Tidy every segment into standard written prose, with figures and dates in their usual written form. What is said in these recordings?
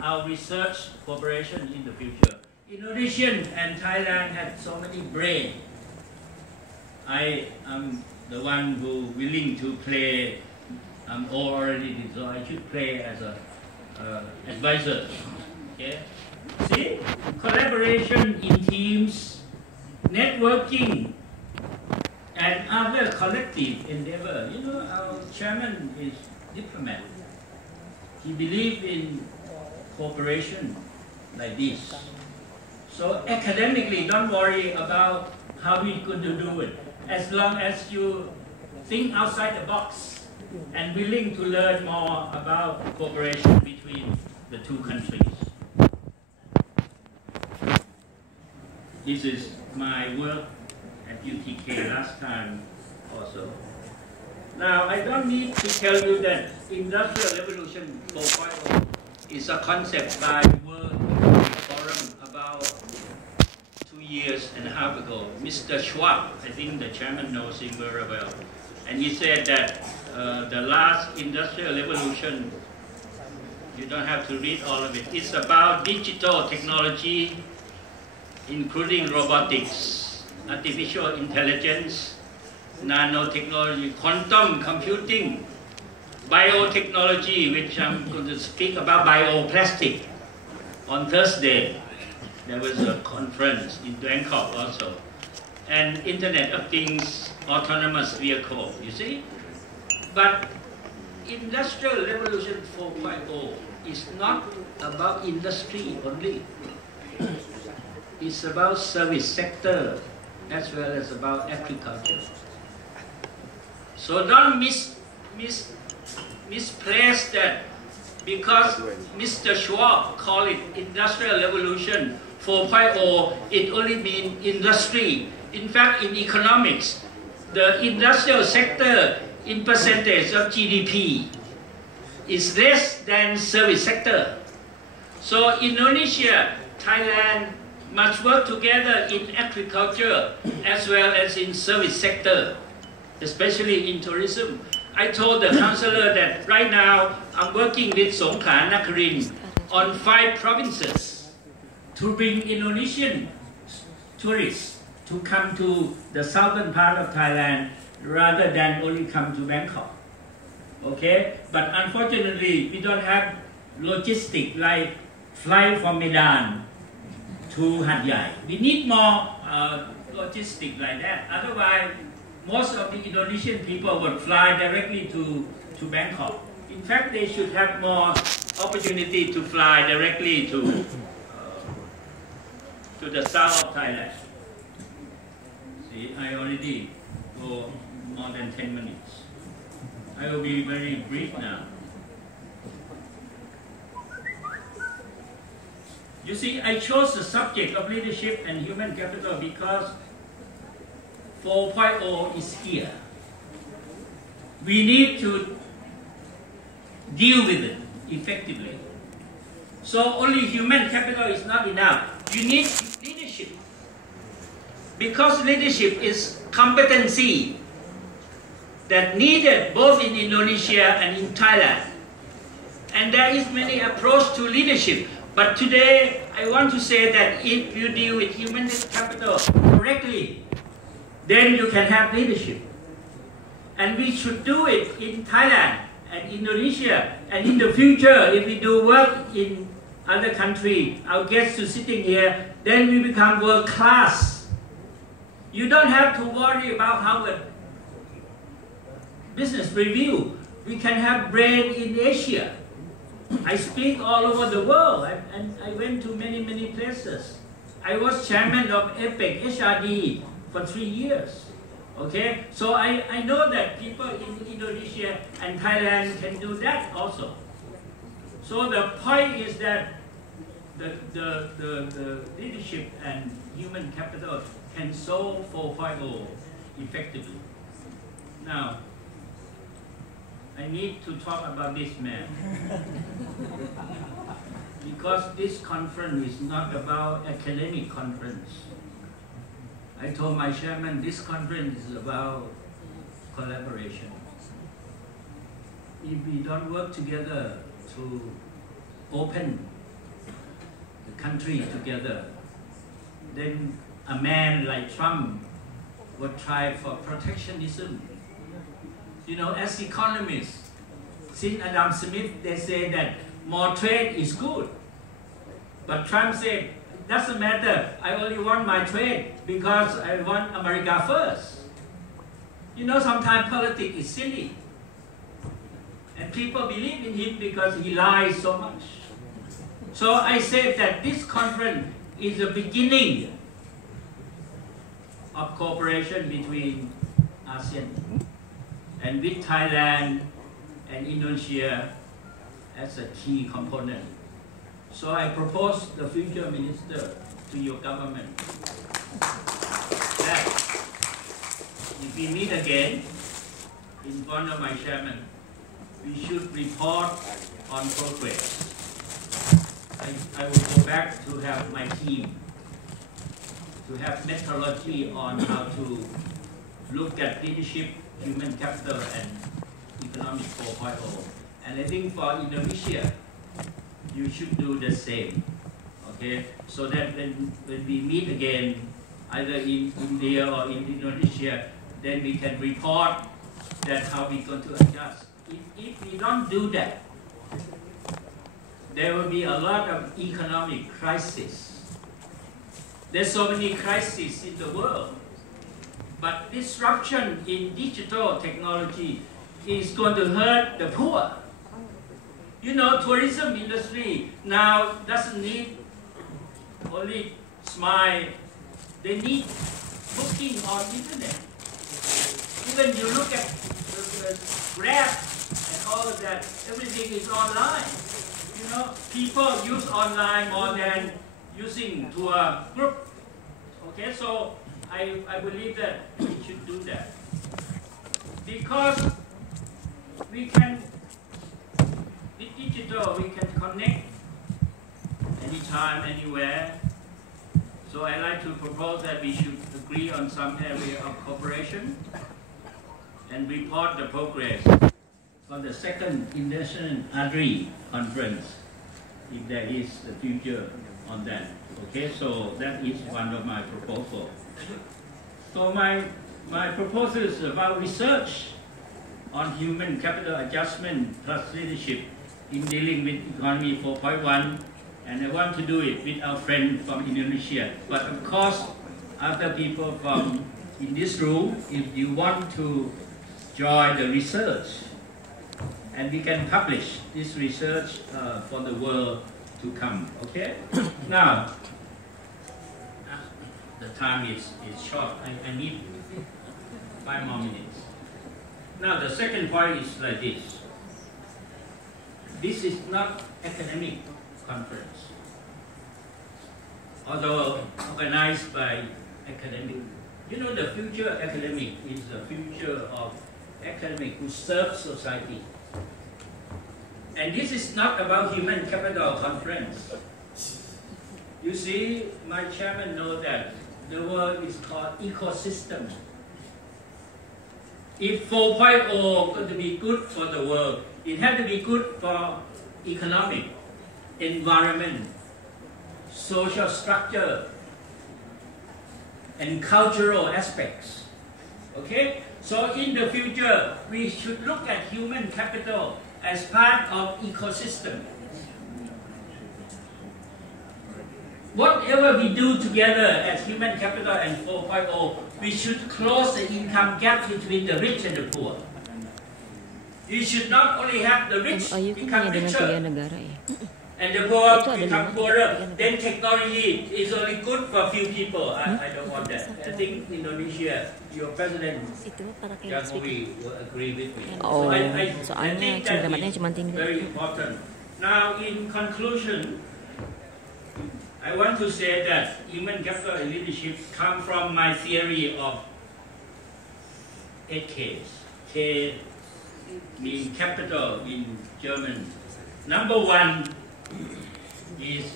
our research cooperation in the future. Indonesia and Thailand had so many brains. I am the one who willing to play. I'm already, so I should play as a advisor. Okay. See, collaboration in teams, networking, and other collective endeavor. You know, our chairman is diplomat. He believes in cooperation like this. So academically, don't worry about how we're going to do it. As long as you think outside the box and willing to learn more about cooperation between the two countries. This is my work at UTK last time also. Now, I don't need to tell you that Industrial Revolution 4.0 is a concept by World Economic Forum about 2.5 years ago. Mr. Schwab, I think the chairman knows him very well. And he said that the last Industrial Revolution, you don't have to read all of it, it's about digital technology, including robotics, artificial intelligence, nanotechnology, quantum computing, biotechnology, which I'm going to speak about bioplastic on Thursday. There was a conference in Bangkok also. And Internet of Things, autonomous vehicle, you see? But Industrial Revolution 4.0 is not about industry only. It's about service sector as well as about agriculture. So don't misplace that because Mr. Schwab called it Industrial Revolution 4.0, it only means industry. In fact, in economics, the industrial sector in percentage of GDP is less than service sector. So Indonesia, Thailand must work together in agriculture as well as in service sector, especially in tourism. I told the councillor that right now I'm working with Songkhla Nakharin on 5 provinces to bring Indonesian tourists to come to the southern part of Thailand rather than only come to Bangkok. Okay? But unfortunately, we don't have logistics like flight from Medan to Hat Yai. We need more logistics like that. Otherwise, most of the Indonesian people would fly directly to Bangkok. In fact, they should have more opportunity to fly directly to the south of Thailand. See, I already go more than 10 minutes. I will be very brief now. You see, I chose the subject of leadership and human capital because 4.0 is here. We need to deal with it effectively. So only human capital is not enough. You need leadership. Because leadership is competency that needed both in Indonesia and in Thailand. And there is many approach to leadership. But today, I want to say that if you deal with human capital correctly, then you can have leadership. And we should do it in Thailand and Indonesia. And in the future, if we do work in other countries, our guests are sitting here, then we become world class. You don't have to worry about Harvard Business Review. We can have brain in Asia. I speak all over the world, and I went to many, many places. I was chairman of APEC HRD for 3 years. Okay, so I know that people in Indonesia and Thailand can do that also. So the point is that the leadership and human capital can solve 4.0 effectively. Now, I need to talk about this man. Because this conference is not about academic conference. I told my chairman this conference is about collaboration. If we don't work together to open country together, then a man like Trump would try for protectionism. You know, as economists, since Adam Smith, they say that more trade is good. But Trump said, it doesn't matter, I only want my trade because I want America first. You know, sometimes politics is silly. And people believe in him because he lies so much. So I said that this conference is the beginning of cooperation between ASEAN and with Thailand and Indonesia as a key component. So I propose the future minister to your government that if we meet again in front of my chairman, we should report on progress. I will go back to have my team to have methodology on how to look at leadership, human capital, and economic 4.0. And I think for Indonesia, you should do the same. Okay, so that when we meet again, either in India or in Indonesia, then we can report that how we're going to adjust. If we don't do that, there will be a lot of economic crisis. There's so many crises in the world, but disruption in digital technology is going to hurt the poor. You know, tourism industry now doesn't need only smile, they need booking on internet. Even you look at the Grab and all of that, everything is online. You know, people use online more than using tour group. Okay, so I believe that we should do that. Because we can, with digital, we can connect anytime, anywhere. So I like to propose that we should agree on some area of cooperation and report the progress on the second International ADRI conference, if there is the future on that. Okay, so that is one of my proposals. So my proposal is about research on human capital adjustment plus leadership in dealing with economy 4.1, and I want to do it with our friend from Indonesia. But of course, other people from in this room, if you want to join the research, and we can publish this research for the world to come. Okay? Now, the time is short. I need 5 more minutes. Now, the second point is like this. This is not academic conference, although organized by academic. You know, the future academic is the future of academic who serve society. And this is not about human capital conference. You see, my chairman knows that the world is called ecosystem. If 4.0 going to be good for the world, it has to be good for economic, environment, social structure, and cultural aspects. Okay? So in the future, we should look at human capital as part of ecosystem. Whatever we do together as human capital and 4.0, we should close the income gap between the rich and the poor. You should not only have the rich become richer and the poor become poorer. Then technology is only good for a few people. I don't want that. I think Indonesia, your president, Jokowi, will agree with me. So I think that is very important. Now, in conclusion, I want to say that human capital and leadership come from my theory of 8 Ks. K means capital in German. Number 1 is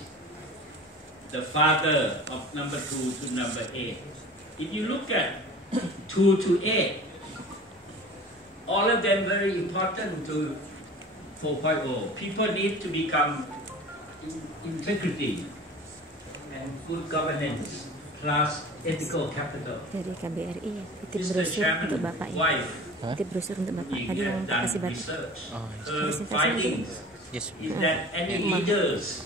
the father of number 2 to number 8. If you look at 2 to 8, all of them very important to 4.0. People need to become integrity. and good governance plus ethical capital. Dari KBRI ya, titip Mr. brosur Chairman, untuk Bapak ya. wife, Titip brosur untuk Bapak. we Tadi yang have tak done kasih Bapak. research. Kasih kasih Findings Yes. is that any leaders,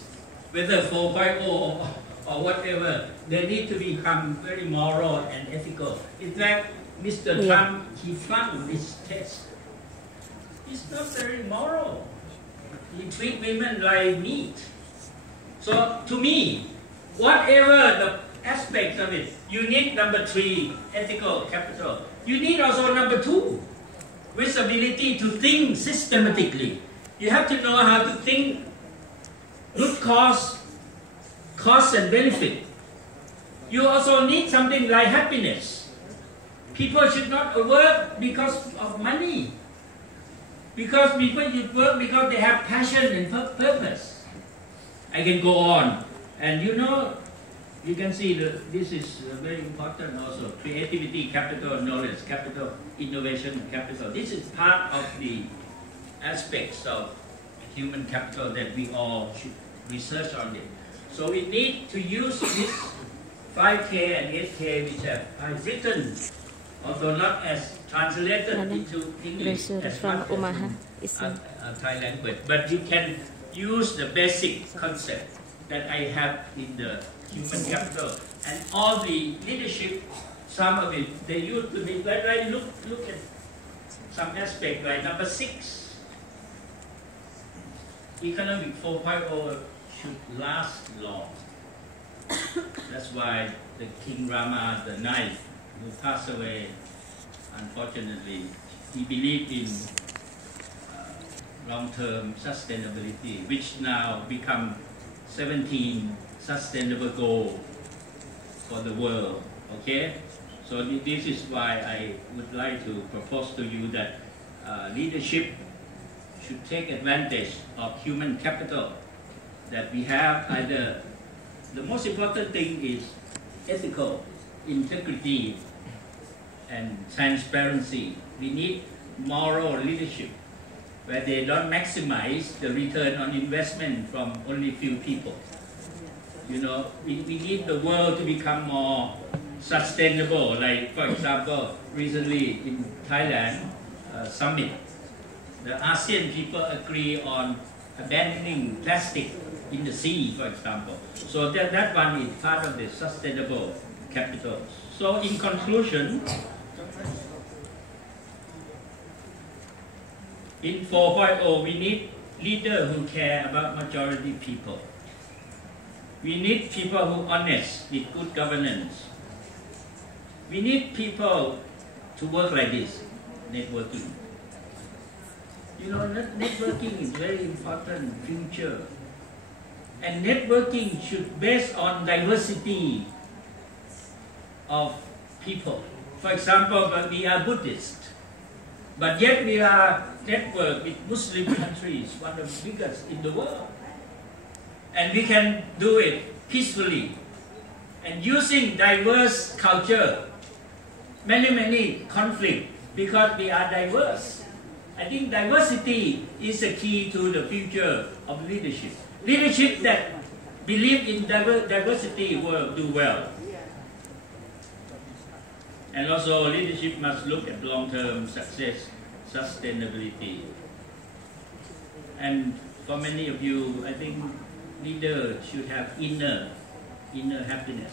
whether 4.0 or whatever, they need to become very moral and ethical. In fact, Mr. Trump, he flunked this test. He's not very moral. He treats women like meat. So to me, whatever the aspects of it, you need number 3, ethical capital. You need also number 2, with ability to think systematically. You have to know how to think root cause and benefit. You also need something like happiness. People should not work because of money. Because people should work because they have passion and purpose. I can go on. And you know, you can see that this is very important also. Creativity, capital, knowledge, capital, innovation, capital. This is part of the aspects of human capital that we all should research on it. So we need to use this 5K and 8K which I've written, although not as translated into English as much as Thai language, but you can use the basic concept that I have in the human capital and all the leadership. Some of it they used to be. Like look at some aspect like number 6. Economic 4.0 should last long. That's why the King Rama the Ninth, who passed away, unfortunately, he believed in long-term sustainability, which now become 17 sustainable goals for the world. Okay, so this is why I would like to propose to you that leadership should take advantage of human capital that we have. Either the most important thing is ethical integrity and transparency. We need moral leadership where they don't maximize the return on investment from only few people. You know, we need the world to become more sustainable. Like, for example, recently in Thailand summit, the ASEAN people agree on abandoning plastic in the sea, for example. So that one is part of the sustainable capital. So in conclusion, in 4.0, we need leaders who care about majority people. We need people who are honest with good governance. We need people to work like this, networking. You know, networking is very important future. And networking should based on diversity of people. For example, we are Buddhist, but yet we are networked with Muslim countries, one of the biggest in the world. And we can do it peacefully and using diverse culture, many conflict because we are diverse. I think diversity is the key to the future of leadership. Leadership that believe in diversity will do well. And also leadership must look at long-term success, sustainability. And for many of you, I think leaders should have inner happiness.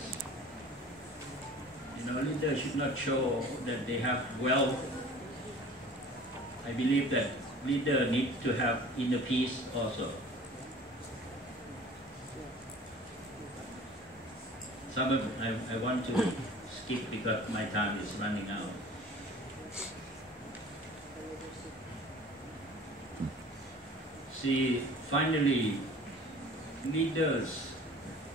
You know, leaders should not show that they have wealth. I believe that leaders need to have inner peace also. Some of I want to skip because my time is running out. See, finally, leaders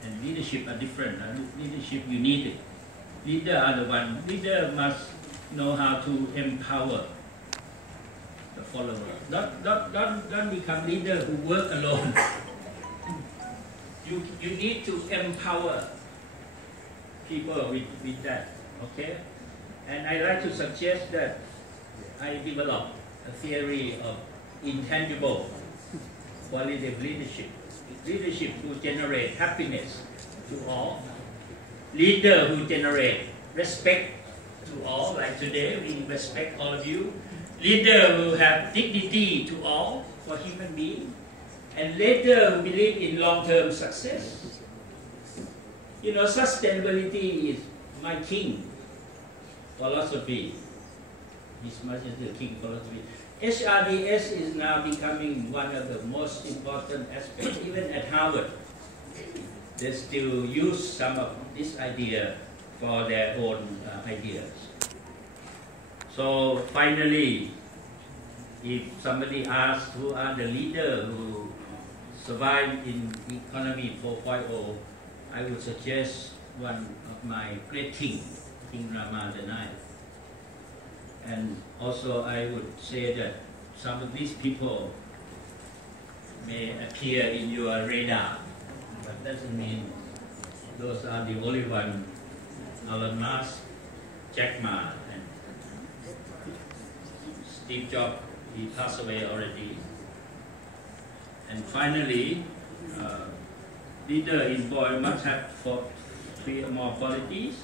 and leadership are different. Leadership, you need it. Leader are the one. Leader must know how to empower the follower. Don't become leader who work alone. You need to empower people with that. Okay? And I like to suggest that I develop a theory of intangible quality of leadership. Leadership to generate happiness, to all. Leader who generate respect to all, like today we respect all of you. Leader who have dignity to all for human beings. And leader who believe in long-term success. You know, sustainability is my king philosophy. His Majesty the King philosophy. HRDS is now becoming one of the most important aspects, even at Harvard. They still use some of this idea for their own ideas. So finally, if somebody asks who are the leaders who survive in economy 4.0, I would suggest one of my great king, King Rama IX. And also I would say that some of these people may appear in your radar, but doesn't mean those are the only one. Elon Musk, Jack Ma, and Steve Jobs, he passed away already. And finally, leader in boy must have three or more qualities.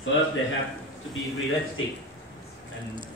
First, they have to be realistic and